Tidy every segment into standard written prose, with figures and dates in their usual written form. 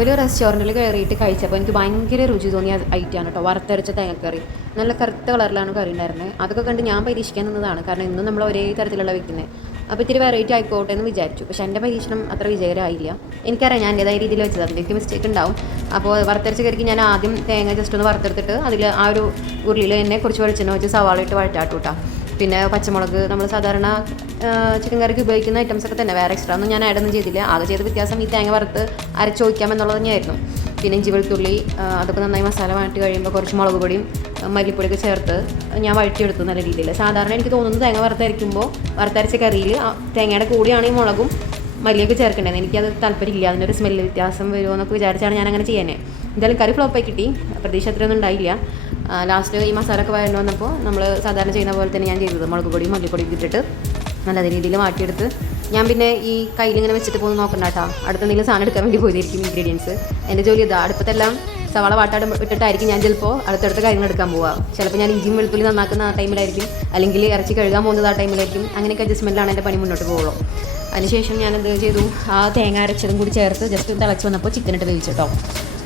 ഒരു റെസ്റ്റോറൻറ്റിൽ കയറിയിട്ട് കഴിച്ചപ്പോൾ എനിക്ക് ഭയങ്കര രുചി തോന്നിയ ഐറ്റമാണ് കേട്ടോ, വറുത്തരച്ച തേങ്ങക്കറി. നല്ല കറുത്ത കളറിലാണ് കറി ഉണ്ടായിരുന്നത്. അതൊക്കെ കണ്ട് ഞാൻ പരീക്ഷിക്കാൻ നിന്നതാണ്, കാരണം ഇന്നും നമ്മൾ ഒരേ തരത്തിലുള്ള വെക്കുന്നത്. അപ്പോൾ ഇത്തിരി വെറൈറ്റി ആയിക്കോട്ടെ എന്ന് വിചാരിച്ചു. പക്ഷേ എൻ്റെ പരീക്ഷണം അത്ര വിജയകരമായില്ല. എനിക്കറിയാം ഞാൻ എൻ്റെതായ രീതിയിൽ വെച്ചത്, അതിലേക്ക് മിസ്റ്റേക്ക് ഉണ്ടാവും. അപ്പോൾ വറുത്തരച്ച കറിക്ക് ഞാൻ ആദ്യം തേങ്ങ ജസ്റ്റ് ഒന്ന് വറുത്തെടുത്തിട്ട് അതിൽ ആ ഒരു ഉരുളിയിൽ തന്നെ കുറച്ച് വെളിച്ചെണ്ണ വെച്ച് സവാള ഇട്ട് വഴറ്റാട്ടൂട്ടാ. പിന്നെ പച്ചമുളക്, നമ്മൾ സാധാരണ ചിക്കൻ കറിക്ക് ഉപയോഗിക്കുന്ന ഐറ്റംസ് ഒക്കെ തന്നെ, വേറെ എക്സ്ട്രാ ഒന്നും ഞാൻ ആഡൊന്നും ചെയ്തില്ല. ആകെ ചെയ്ത വ്യത്യാസം ഈ തേങ്ങ വറുത്ത് അരച്ചൊഴിക്കാമെന്നുള്ളത് തന്നെയായിരുന്നു. പിന്നെ ഇഞ്ചി വെളുത്തുള്ളി അതൊക്കെ നന്നായി മസാല വഴറ്റി കഴിയുമ്പോൾ കുറച്ച് മുളക് പൊടിയും മല്ലിപ്പൊടിയൊക്കെ ചേർത്ത് ഞാൻ വഴറ്റിയെടുത്തു നല്ല രീതിയിൽ. സാധാരണ എനിക്ക് തോന്നുന്നത് തേങ്ങ വറുത്തരച്ച കറിയിൽ തേങ്ങയുടെ കൂടിയാണ് ഈ മുളകും മല്ലിയൊക്കെ ചേർക്കേണ്ടത്. എനിക്കത് താല്പര്യമില്ല, അതിനൊരു സ്മെല്ല് വ്യത്യാസം വരുമോ എന്നൊക്കെ വിചാരിച്ചാണ് ഞാൻ അങ്ങനെ ചെയ്യാനേ. എന്തായാലും കറി ഫ്ലോപ്പായി കിട്ടി, പ്രതീക്ഷ അത്രയൊന്നും ഉണ്ടായില്ല. ലാസ്റ്റ് ഈ മസാല ഒക്കെ വഴന്നു വന്നപ്പോൾ നമ്മൾ സാധാരണ ചെയ്യുന്ന പോലെ തന്നെ ഞാൻ ചെയ്തത്, മുളക് പൊടിയും മല്ലിപ്പൊടിയും ഇട്ടിട്ട് നല്ല രീതിയിൽ മാറ്റിയെടുത്ത് ഞാൻ പിന്നെ ഈ കയ്യിലിങ്ങനെ വെച്ചിട്ട് പോകുന്ന നോക്കണ്ട കേട്ടോ, അടുത്ത എന്തെങ്കിലും സാധനം എടുക്കാൻ വേണ്ടി പോയിരിക്കും ഇൻഗ്രീഡിയൻസ്. എൻ്റെ ജോലി ഇതാ, അടുപ്പത്തെല്ലാം സവാള വാട്ടാട് ഇട്ടിട്ടായിരിക്കും ഞാൻ ചിലപ്പോൾ അടുത്തടുത്ത കാര്യങ്ങൾ എടുക്കാൻ പോവുക. ചിലപ്പോൾ ഞാൻ ഇഞ്ചിയും വെളുത്തുള്ളി നന്നാക്കുന്ന ആ ടൈമിലായിരിക്കും, അല്ലെങ്കിൽ ഇറച്ചി കഴുകാൻ പോകുന്നത് ആ ടൈമിലായിരിക്കും. അങ്ങനെയൊക്കെ അഡ്ജസ്റ്റ്മെൻറ്റിലാണ് എൻ്റെ പണി മുന്നോട്ട് പോകുള്ളൂ. അതിനുശേഷം ഞാനെന്ത് ചെയ്തു, ആ തേങ്ങ അരച്ചതും കൂടി ചേർത്ത് ജസ്റ്റ് തിളച്ച് വന്നപ്പോൾ ചിക്കൻ ഇട്ട് വേവിച്ചിട്ടോ.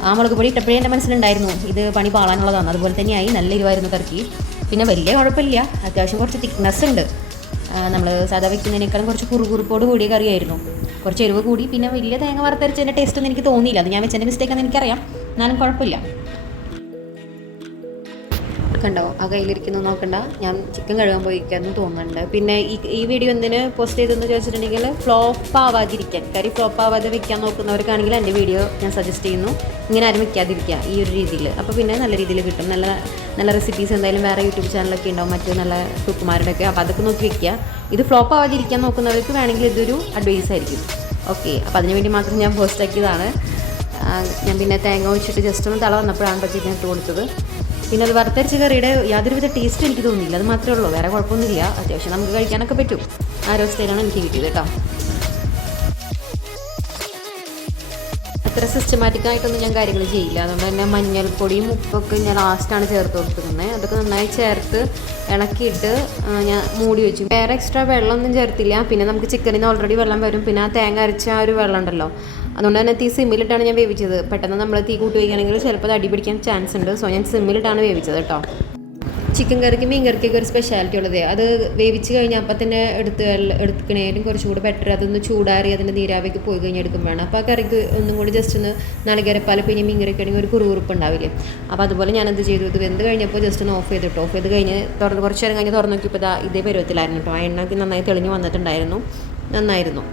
ആ മുളക് പൊടി ഇട്ടപ്പോഴേ എൻ്റെ മനസ്സിലുണ്ടായിരുന്നു ഇത് പണി പാളാനുള്ളതാണ്. അതുപോലെ തന്നെയായി, നല്ല എരിവായിരുന്നു കറിക്ക്. പിന്നെ വലിയ കുഴപ്പമില്ല, അത്യാവശ്യം കുറച്ച് തിക്നെസ് ഉണ്ട്. നമ്മൾ സാധാ വയ്ക്കുന്നതിനേക്കാളും കുറച്ച് കുറുകുറുപ്പോട് കൂടിയ കറിയായിരുന്നു. കുറച്ച് എരിവ് കൂടി, പിന്നെ വലിയ തേങ്ങ വറുത്തരച്ചതിൻ്റെ ടേസ്റ്റ് ഒന്നും എനിക്ക് തോന്നിയില്ല. അത് ഞാൻ വെച്ചതിൻ്റെ മിസ്റ്റേക്കാണെന്ന് എനിക്കറിയാം, എന്നാലും കുഴപ്പമില്ല. കണ്ടോ ആ കയ്യിലിരിക്കുന്നത് നോക്കണ്ട, ഞാൻ ചിക്കൻ കഴുകാൻ പോയിക്കാന്ന് തോന്നുന്നുണ്ട്. പിന്നെ ഈ വീഡിയോ എന്തിന് പോസ്റ്റ് ചെയ്തെന്ന് ചോദിച്ചിട്ടുണ്ടെങ്കിൽ, ഫ്ലോപ്പ് ആവാതിരിക്കാൻ, കറി ഫ്ലോപ്പ് ആവാതെ വെക്കാൻ നോക്കുന്നവർക്കാണെങ്കിൽ എൻ്റെ വീഡിയോ ഞാൻ സജസ്റ്റ് ചെയ്യുന്നു. ഇങ്ങനെ ആരും വെക്കാതിരിക്കുക ഈ ഒരു രീതിയിൽ. അപ്പോൾ പിന്നെ നല്ല രീതിയിൽ കിട്ടും. നല്ല നല്ല റെസിപ്പീസ് എന്തായാലും വേറെ യൂട്യൂബ് ചാനലൊക്കെ ഉണ്ടാവും, മറ്റു നല്ല കുക്കുമാരുടെ ഒക്കെ. അപ്പോൾ അതൊക്കെ നോക്കി വെക്കുക. ഇത് ഫ്ലോപ്പ് ആവാതിരിക്കാൻ നോക്കുന്നവർക്ക് വേണമെങ്കിൽ ഇതൊരു അഡ്വൈസ് ആയിരിക്കും. ഓക്കെ, അപ്പോൾ അതിന് വേണ്ടി മാത്രം ഞാൻ പോസ്റ്റ് ആക്കിയതാണ്. ഞാൻ പിന്നെ തേങ്ങ ഒഴിച്ചിട്ട് ജസ്റ്റ് ഒന്ന് തള വന്നപ്പോഴാണ് ചിക്കൻ ഇട്ട് കൊടുത്തത്. പിന്നെ അത് വറുത്തരച്ച കറിയുടെ യാതൊരുവിധ ടേസ്റ്റ് എനിക്ക് തോന്നിയില്ല, അത് മാത്രമേ ഉള്ളൂ, വേറെ കുഴപ്പമൊന്നുമില്ല. അത്യാവശ്യം നമുക്ക് കഴിക്കാനൊക്കെ പറ്റും. ആ ഒരു അവസ്ഥയിലാണ് എനിക്ക് കിട്ടിയത് കേട്ടോ. അത്ര സിസ്റ്റമാറ്റിക്കായിട്ടൊന്നും ഞാൻ കാര്യങ്ങൾ ചെയ്യില്ല. അതുകൊണ്ട് തന്നെ മഞ്ഞൾപ്പൊടിയും ഉപ്പൊക്കെ ഞാൻ ലാസ്റ്റാണ് ചേർത്ത് കൊടുത്തിരുന്നത്. അതൊക്കെ നന്നായി ചേർത്ത് ഇളക്കിയിട്ട് ഞാൻ മൂടി വെച്ചു. വേറെ എക്സ്ട്രാ വെള്ളമൊന്നും ചേർത്തില്ല. പിന്നെ നമുക്ക് ചിക്കനിൽ നിന്ന് ഓൾറെഡി വെള്ളം വരും, പിന്നെ ആ തേങ്ങ അരച്ച ആ ഒരു വെള്ളം ഉണ്ടല്ലോ, അതുകൊണ്ട് തന്നെ തീ സിമ്മിലിട്ടാണ് ഞാൻ വേവിച്ചത്. പെട്ടെന്ന് നമ്മൾ തീ കൂട്ടി വയ്ക്കുകയാണെങ്കിൽ ചിലപ്പോൾ അത് അടി പിടിക്കാൻ ചാൻസ് ഉണ്ട്. സോ ഞാൻ സിമ്മിലിട്ടാണ് വേവിച്ചത് കേട്ടോ. ചിക്കൻ കറിക്ക് മീൻ കറിക്കൊക്കെ ഒരു സ്പെഷ്യാലിറ്റി ഉള്ളത്, അത് വേവിച്ച് കഴിഞ്ഞാൽ അപ്പം തന്നെ എടുക്കണേലും കുറച്ചുകൂടി ബെറ്റർ. അതൊന്ന് ചൂടാറി അതിൻ്റെ നീരാവിക്ക് പോയി കഴിഞ്ഞാൽ എടുക്കുമ്പോഴാണ്. അപ്പോൾ ആ കറിക്ക് ഒന്നും കൂടി ജസ്റ്റ് ഒന്ന് നാളികേരപ്പാൽ പിന്നെ മീൻ കറിക്കാണെങ്കിൽ ഒരു കുറുകുറുപ്പ് ഉണ്ടാവില്ലേ. അപ്പോൾ അതുപോലെ ഞാനെന്ത് ചെയ്തു, ഇത് വെന്ത് കഴിഞ്ഞപ്പോൾ ജസ്റ്റ് ഒന്ന് ഓഫ് ചെയ്തിട്ട്, ഓഫ് ചെയ്ത് കഴിഞ്ഞ് കുറച്ച് നേരം കഴിഞ്ഞ് തുറന്ന് നോക്കിയപ്പോൾ ഇതേ പരുവത്തിലായിരുന്നു കേട്ടോ. ആ എണ്ണയ്ക്ക് നന്നായി തെളിഞ്ഞ് വന്നിട്ടുണ്ടായിരുന്നു, നന്നായിരുന്നു.